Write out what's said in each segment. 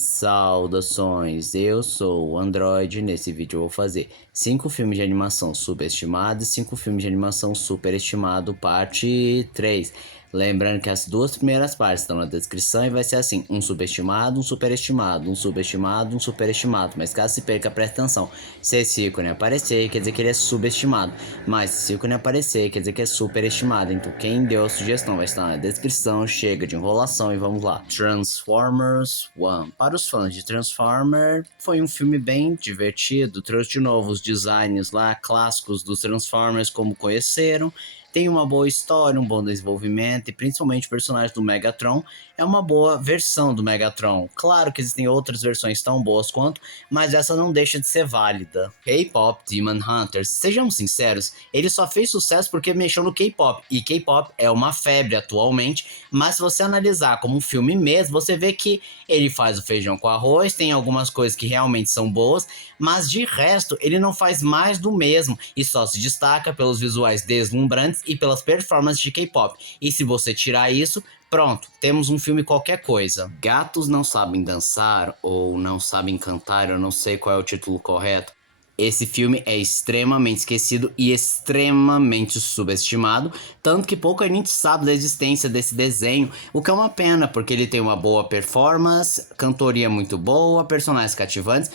Saudações, eu sou o Android. Nesse vídeo eu vou fazer 5 filmes de animação subestimados e 5 filmes de animação superestimado, parte 3. Lembrando que as duas primeiras partes estão na descrição e vai ser assim: um subestimado, um superestimado, um subestimado, um superestimado. Mas caso se perca, presta atenção: se esse ícone aparecer, quer dizer que ele é subestimado, mas se esse ícone aparecer, quer dizer que é superestimado. Então quem deu a sugestão vai estar na descrição. Chega de enrolação e vamos lá. Transformers One. Para os fãs de Transformers, foi um filme bem divertido, trouxe de novo os designs lá clássicos dos Transformers como conheceram. Tem uma boa história, um bom desenvolvimento e principalmente o personagem do Megatron é uma boa versão do Megatron. Claro que existem outras versões tão boas quanto, mas essa não deixa de ser válida. K-Pop Demon Hunters, sejamos sinceros, ele só fez sucesso porque mexeu no K-Pop, e K-Pop é uma febre atualmente, mas se você analisar como um filme mesmo, você vê que ele faz o feijão com arroz, tem algumas coisas que realmente são boas, mas de resto ele não faz mais do mesmo e só se destaca pelos visuais deslumbrantes e pelas performances de K-pop. E se você tirar isso, pronto, temos um filme qualquer coisa. Gatos não sabem dançar ou não sabem cantar, eu não sei qual é o título correto. Esse filme é extremamente esquecido e extremamente subestimado, tanto que pouca gente sabe da existência desse desenho, o que é uma pena, porque ele tem uma boa performance, cantoria muito boa, personagens cativantes.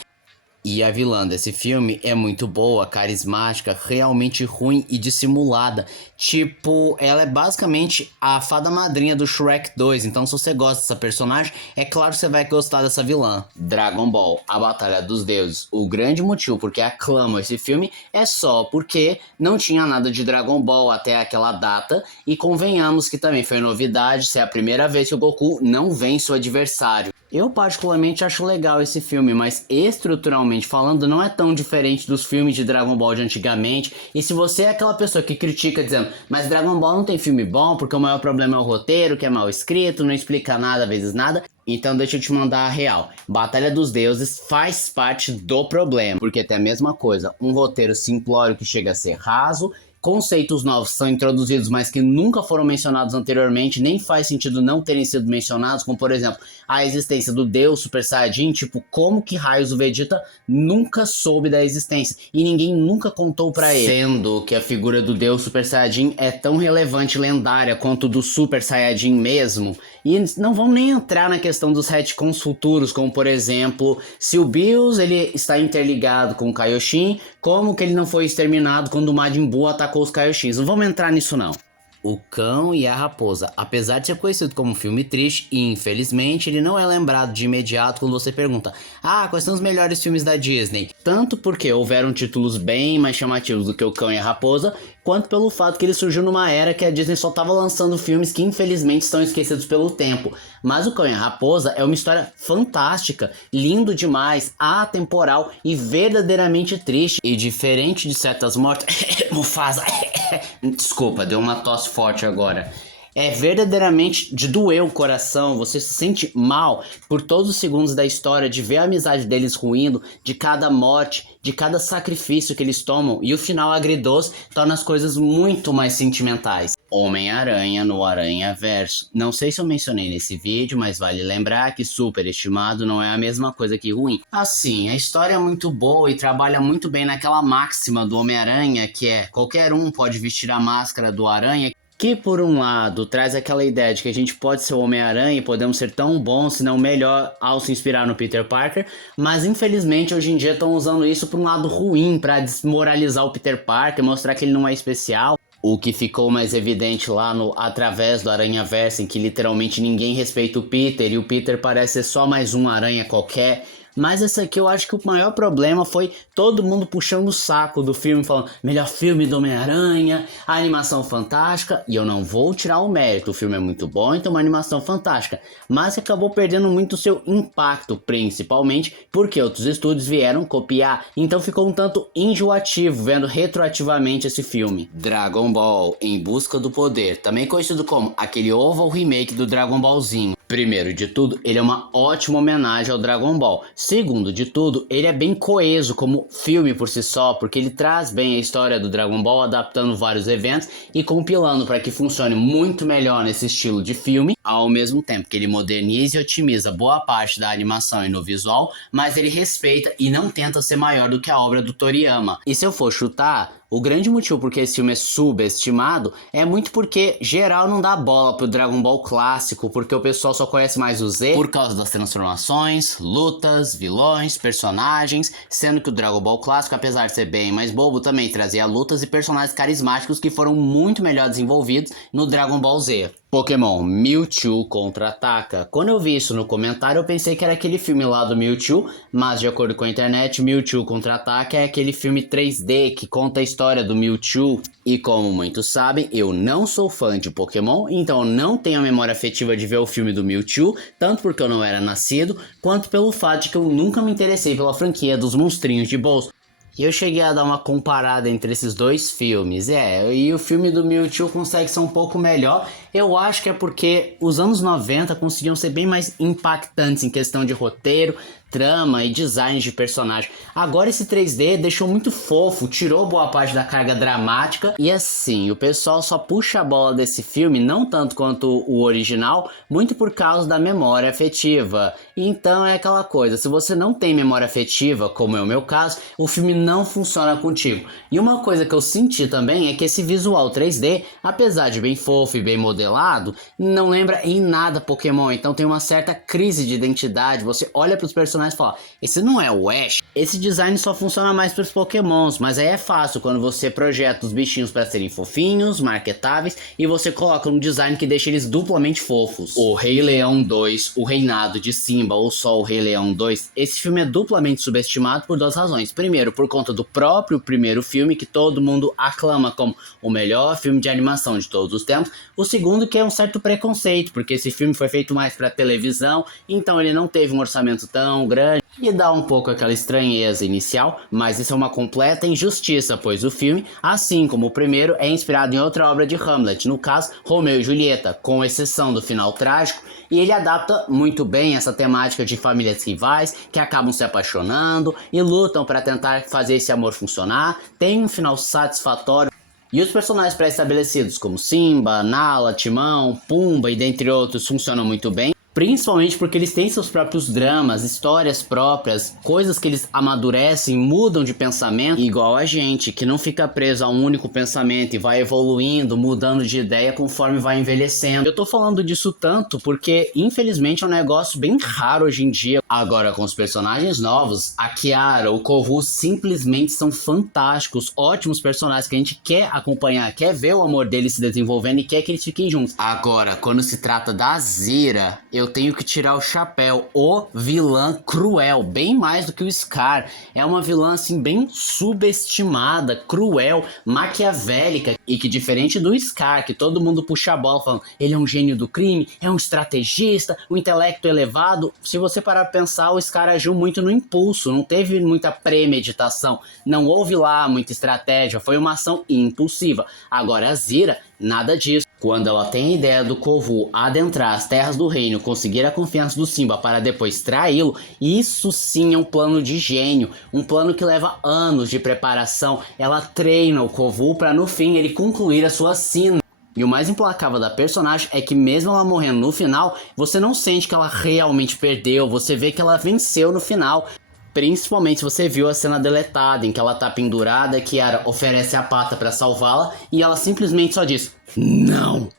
E a vilã desse filme é muito boa, carismática, realmente ruim e dissimulada. Tipo, ela é basicamente a fada madrinha do Shrek 2. Então, se você gosta dessa personagem, é claro que você vai gostar dessa vilã. Dragon Ball, a Batalha dos Deuses. O grande motivo porque aclamo esse filme é só porque não tinha nada de Dragon Ball até aquela data. E convenhamos que também foi novidade ser a primeira vez que o Goku não vence o adversário. Eu particularmente acho legal esse filme, mas estruturalmente falando não é tão diferente dos filmes de Dragon Ball de antigamente. E se você é aquela pessoa que critica dizendo, mas Dragon Ball não tem filme bom porque o maior problema é o roteiro, que é mal escrito, não explica nada, às vezes nada, então deixa eu te mandar a real. Batalha dos Deuses faz parte do problema, porque tem a mesma coisa, um roteiro simplório que chega a ser raso, conceitos novos são introduzidos, mas que nunca foram mencionados anteriormente, nem faz sentido não terem sido mencionados, como por exemplo, a existência do Deus Super Saiyajin, tipo, como que raios o Vegeta nunca soube da existência, e ninguém nunca contou pra ele. Sendo que a figura do Deus Super Saiyajin é tão relevante e lendária quanto do Super Saiyajin mesmo, e não vão nem entrar na questão dos retcons futuros, como por exemplo, se o Bills ele está interligado com o Kaioshin, como que ele não foi exterminado quando o Majin Buu atacou os Kaioshins? Não vamos entrar nisso não. O Cão e a Raposa, apesar de ser conhecido como um filme triste, e infelizmente ele não é lembrado de imediato quando você pergunta quais são os melhores filmes da Disney? Tanto porque houveram títulos bem mais chamativos do que O Cão e a Raposa, quanto pelo fato que ele surgiu numa era que a Disney só estava lançando filmes que infelizmente estão esquecidos pelo tempo. Mas O Cão e a Raposa é uma história fantástica, lindo demais, atemporal e verdadeiramente triste. E diferente de certas mortes... Mufasa... Desculpa, deu uma tosse forte agora. É verdadeiramente de doer o coração, você se sente mal por todos os segundos da história, de ver a amizade deles ruindo, de cada morte, de cada sacrifício que eles tomam, e o final agridoce torna as coisas muito mais sentimentais. Homem-Aranha no Aranhaverso. Não sei se eu mencionei nesse vídeo, mas vale lembrar que superestimado não é a mesma coisa que ruim. Assim, a história é muito boa e trabalha muito bem naquela máxima do Homem-Aranha, que é qualquer um pode vestir a máscara do Aranha, que por um lado traz aquela ideia de que a gente pode ser o Homem-Aranha e podemos ser tão bons, se não melhor, ao se inspirar no Peter Parker, mas infelizmente hoje em dia estão usando isso para um lado ruim, para desmoralizar o Peter Parker, mostrar que ele não é especial. O que ficou mais evidente lá no Através do Aranhaverso, em que literalmente ninguém respeita o Peter e o Peter parece ser só mais um aranha qualquer. Mas esse aqui eu acho que o maior problema foi todo mundo puxando o saco do filme, falando melhor filme do Homem-Aranha, a animação fantástica, e eu não vou tirar o mérito, o filme é muito bom, então uma animação fantástica, mas acabou perdendo muito seu impacto, principalmente porque outros estúdios vieram copiar, então ficou um tanto enjoativo vendo retroativamente esse filme. Dragon Ball, Em Busca do Poder, também conhecido como aquele oval remake do Dragon Ballzinho. Primeiro de tudo, ele é uma ótima homenagem ao Dragon Ball. Segundo de tudo, ele é bem coeso como filme por si só, porque ele traz bem a história do Dragon Ball, adaptando vários eventos e compilando para que funcione muito melhor nesse estilo de filme. ao mesmo tempo que ele moderniza e otimiza boa parte da animação e no visual, mas ele respeita e não tenta ser maior do que a obra do Toriyama. E se eu for chutar, o grande motivo porque esse filme é subestimado é muito porque geral não dá bola pro Dragon Ball clássico, porque o pessoal só conhece mais o Z por causa das transformações, lutas, vilões, personagens, sendo que o Dragon Ball clássico, apesar de ser bem mais bobo, também trazia lutas e personagens carismáticos que foram muito melhor desenvolvidos no Dragon Ball Z. Pokémon Mewtwo Contra-Ataca. Quando eu vi isso no comentário, eu pensei que era aquele filme lá do Mewtwo, mas de acordo com a internet, Mewtwo Contra-Ataca é aquele filme 3D que conta a história do Mewtwo. E como muitos sabem, eu não sou fã de Pokémon, então eu não tenho a memória afetiva de ver o filme do Mewtwo, tanto porque eu não era nascido, quanto pelo fato de que eu nunca me interessei pela franquia dos monstrinhos de bolso. E eu cheguei a dar uma comparada entre esses dois filmes, e o filme do Mewtwo consegue ser um pouco melhor. Eu acho que é porque os anos 90 conseguiam ser bem mais impactantes em questão de roteiro, trama e design de personagem. Agora esse 3D deixou muito fofo, tirou boa parte da carga dramática. E assim, o pessoal só puxa a bola desse filme, não tanto quanto o original, muito por causa da memória afetiva. Então é aquela coisa, se você não tem memória afetiva, como é o meu caso, o filme não funciona contigo. E uma coisa que eu senti também é que esse visual 3D, apesar de bem fofo e bem modelado, não lembra em nada Pokémon. Então tem uma certa crise de identidade. Você olha para os personagens e fala, esse não é o Ash. Esse design só funciona mais para os Pokémons, mas aí é fácil quando você projeta os bichinhos para serem fofinhos, marketáveis, e você coloca um design que deixa eles duplamente fofos. O Rei Leão 2, O Reinado de Simba ou só O Rei Leão 2, esse filme é duplamente subestimado por duas razões. Primeiro, por conta do próprio primeiro filme, que todo mundo aclama como o melhor filme de animação de todos os tempos. O segundo, que é um certo preconceito, porque esse filme foi feito mais para televisão, então ele não teve um orçamento tão grande e dá um pouco aquela estranheza inicial, mas isso é uma completa injustiça, pois o filme, assim como o primeiro, é inspirado em outra obra de Hamlet, no caso, Romeu e Julieta, com exceção do final trágico, e ele adapta muito bem essa temática de famílias rivais que acabam se apaixonando e lutam para tentar fazer esse amor funcionar. Tem um final satisfatório. E os personagens pré-estabelecidos como Simba, Nala, Timão, Pumba e dentre outros funcionam muito bem. Principalmente porque eles têm seus próprios dramas, histórias próprias, coisas que eles amadurecem, mudam de pensamento, igual a gente, que não fica preso a um único pensamento e vai evoluindo, mudando de ideia conforme vai envelhecendo. Eu tô falando disso tanto porque, infelizmente, é um negócio bem raro hoje em dia. Agora, com os personagens novos, a Kiara, o Kovu simplesmente são fantásticos, ótimos personagens que a gente quer acompanhar, quer ver o amor deles se desenvolvendo e quer que eles fiquem juntos. Agora, quando se trata da Zira, eu tenho que tirar o chapéu. O vilã cruel, bem mais do que o Scar. É uma vilã assim bem subestimada, cruel, maquiavélica e que diferente do Scar, que todo mundo puxa a bola falando, ele é um gênio do crime, é um estrategista, um intelecto elevado. Se você parar pra pensar, o Scar agiu muito no impulso, não teve muita premeditação, não houve lá muita estratégia, foi uma ação impulsiva. Agora a Zira, nada disso. Quando ela tem a ideia do Kovu adentrar as terras do reino, conseguir a confiança do Simba para depois traí-lo, isso sim é um plano de gênio, um plano que leva anos de preparação. Ela treina o Kovu para no fim ele concluir a sua sina. E o mais implacável da personagem é que mesmo ela morrendo no final, você não sente que ela realmente perdeu, você vê que ela venceu no final. Principalmente se você viu a cena deletada em que ela tá pendurada, que Kiara oferece a pata pra salvá-la e ela simplesmente só diz não,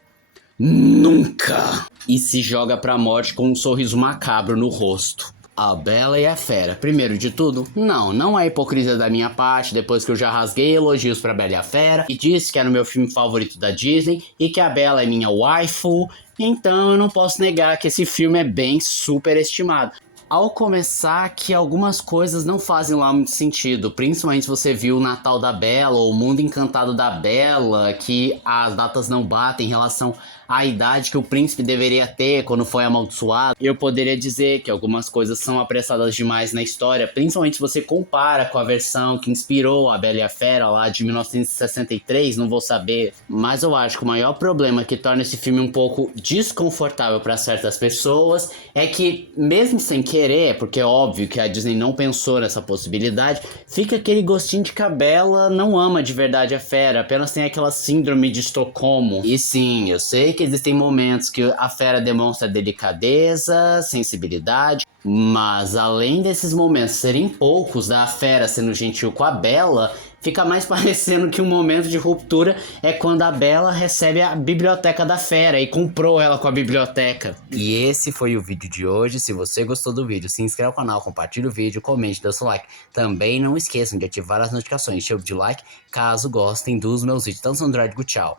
nunca, e se joga pra morte com um sorriso macabro no rosto. A Bela e a Fera. Primeiro de tudo, não é hipocrisia da minha parte, depois que eu já rasguei elogios pra Bela e a Fera e disse que era o meu filme favorito da Disney e que a Bela é minha waifu, então eu não posso negar que esse filme é bem superestimado. Ao começar que algumas coisas não fazem lá muito sentido, principalmente se você viu o Natal da Bela ou o Mundo Encantado da Bela, que as datas não batem em relação à idade que o príncipe deveria ter quando foi amaldiçoado. Eu poderia dizer que algumas coisas são apressadas demais na história, principalmente se você compara com a versão que inspirou a Bela e a Fera lá de 1963, não vou saber. Mas eu acho que o maior problema que torna esse filme um pouco desconfortável para certas pessoas é que, mesmo sem querer, porque é óbvio que a Disney não pensou nessa possibilidade, fica aquele gostinho de que a Bela não ama de verdade a Fera, apenas tem aquela síndrome de Estocolmo. E sim, eu sei que existem momentos que a fera demonstra delicadeza, sensibilidade, mas além desses momentos serem poucos, da fera sendo gentil com a Bella, fica mais parecendo que um momento de ruptura é quando a Bella recebe a biblioteca da fera e comprou ela com a biblioteca. E esse foi o vídeo de hoje. Se você gostou do vídeo, se inscreva no canal, compartilhe o vídeo, comente, dê seu like. Também não esqueçam de ativar as notificações, show de like, caso gostem dos meus vídeos. Então, Android, tchau.